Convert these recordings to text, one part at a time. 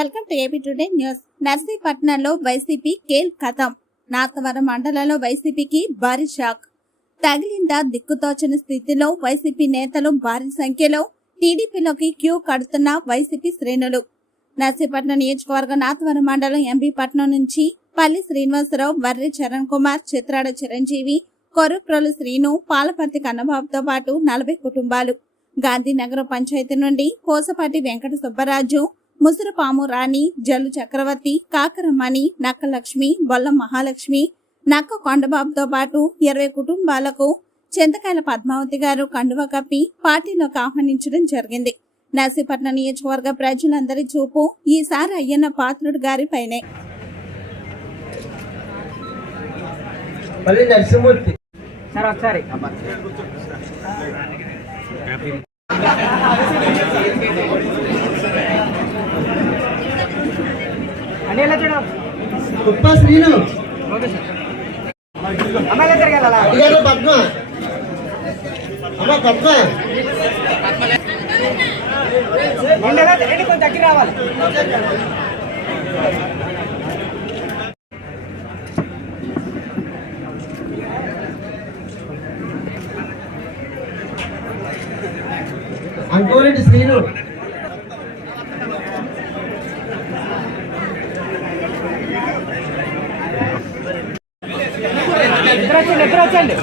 Welcome to AP today news. నర్సీపట్నంలో YCP కేల్ కథం. నాతవరం మండలంలో వైసీపీకి భారీ షాక్. తగిలిందా దిక్కుతోచని స్థితిలో వైసీపీ నేతలు భారీ సంఖ్యలో టీడీపీలోకి క్యూ కడుతున్న వైసీపీ శ్రేణులు. నర్సీపట్నం నియోజకవర్గం నాతవరం మండలం ఎంపీ పట్నం నుంచి పల్లి శ్రీనివాసరావు వర్రి చరణ్ కుమార్ చిత్రాడ చిరంజీవి కొర్రప్రోలు శ్రీను పాలపర్తి కన్నబాబుతో పాటు నలభై కుటుంబాలు. గాంధీనగర్ పంచాయతీ నుండి కోసపాటి వెంకట సుబ్బరాజు ముసురుపాము రాణి జల్లు చక్రవర్తి కాకరమణి నక్క లక్ష్మి బొల్లం మహాలక్ష్మి నక్క కొండబాబుతో పాటు ఇరవై కుటుంబాలకు చింతకాయల పద్మావతి గారు కండువ కప్పి పార్టీలోకి ఆహ్వానించడం జరిగింది. నర్సీపట్నం నియోజకవర్గ ప్రజలందరి చూపు ఈసారి అయ్యన్న పాత్రుడు గారి పైనే. మళ్ళీ నరసింహమూర్తి. సార్ ఒకసారి. కుప్ప శ్రీను. అడిగారు పద్మ. అమ్మ పద్మ. కొంచెం దగ్గర రావాలి. అంకోరెడ్డి శ్రీను. వచ్చండి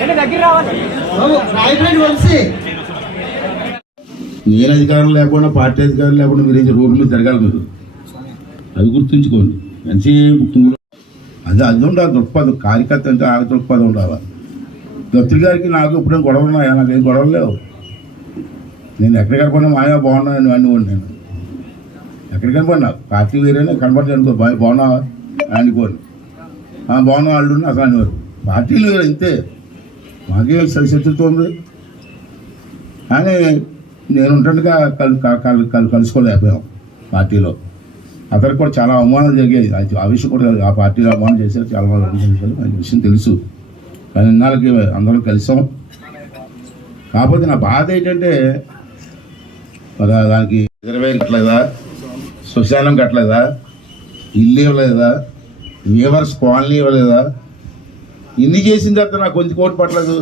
రెండు దగ్గర రావాలి? నేను అధికారం లేకుండా పార్టీ అధికారం లేకుండా మీరు ఏం రోడ్డు మీద తిరగాలి మీరు. అది గుర్తుంచుకోండి. తుంగులు అది అది ఉండాలి దృక్పథం. కార్యకర్త అంటే ఆ దృక్పథం ఉండాలి. దత్తుడి గారికి నాకు ఎప్పుడైనా గొడవలు ఉన్నాయా? నాకు ఏం గొడవలు లేవు. నేను ఎక్కడికి పోయినా మాయా బాగున్నాను అని నేను. ఎక్కడికి కనపడినా? పార్టీ వేరేనే కనపడి అనుకో బాగున్నావా? అనుకోని బాగున్న వాళ్ళు అసలు అనేవారు పార్టీలు వేరే ఇంతే. మాకే సరిశత్రుత్వం ఉంది. కానీ నేను ఉంటుండగా కలు కల్- కల్ కలుసుకోలేకపోయాం పార్టీలో. అతనికి కూడా చాలా అవమానాలు జరిగాయి. అది ఆ విషయం కూడా ఆ పార్టీలో అవమానం చేశారు. చాలా అవమానం చేశారు విషయం తెలుసు. కానీ ఇన్నాళ్ళకి అందరం కలిసాం. కాకపోతే నా బాధ ఏంటంటే మరి దానికి రిజర్వేర్ కట్టలేదా? శ్మశానం కట్టలేదా? ఇల్లు ఇవ్వలేదా? వీవర్స్ కాలనీ ఇవ్వలేదా? ఇన్ని చేసిన తర్వాత నాకు కొంచెం కోటి పట్టలేదు?